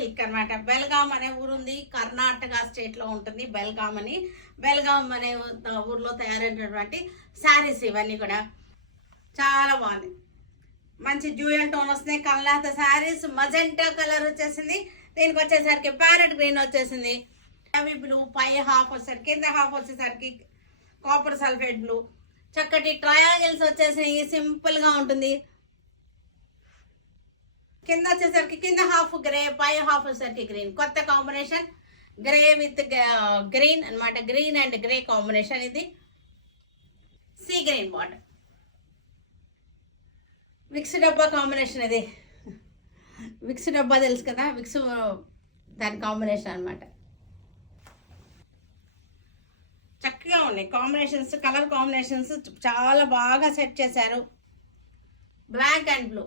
Silk అనమాట. బెల్గాం అనే ఊరు ఉంది, కర్ణాటక స్టేట్ లో ఉంటుంది బెల్గాం అని. బెల్గాం అనే ఊర్లో తయారైనటువంటి శారీస్ ఇవన్నీ కూడా చాలా బాగుంది. మంచి డ్యూయల్ టోన్ వస్తున్నాయి. కల్లాత శారీస్ మజెంటా కలర్ వచ్చేసింది. దీనికి వచ్చేసరికి ప్యారెట్ గ్రీన్ వచ్చేసింది. అవి బ్లూ పై హాఫ్ వచ్చేసరికి, కింద హాఫ్ వచ్చేసరికి కాపర్ సల్ఫేట్ బ్లూ. చక్కటి ట్రయాంగిల్స్ వచ్చేసి సింపుల్ గా ఉంటుంది. కింద వచ్చేసరికి కింద హాఫ్ గ్రే, పై హాఫ్ వచ్చేసరికి గ్రీన్. కొత్త కాంబినేషన్ గ్రే విత్ గ్రీన్ అనమాట. Green and grey combination. ఇది సీ గ్రీన్ బార్డర్. విక్స్ డబ్బా కాంబినేషన్. ఇది విక్స్ డబ్బా తెలుసు కదా, విక్స్ దాని కాంబినేషన్ అనమాట. చక్కగా ఉన్నాయి కాంబినేషన్స్, కలర్ కాంబినేషన్స్ చాలా బాగా సెట్ చేశారు. Black and blue.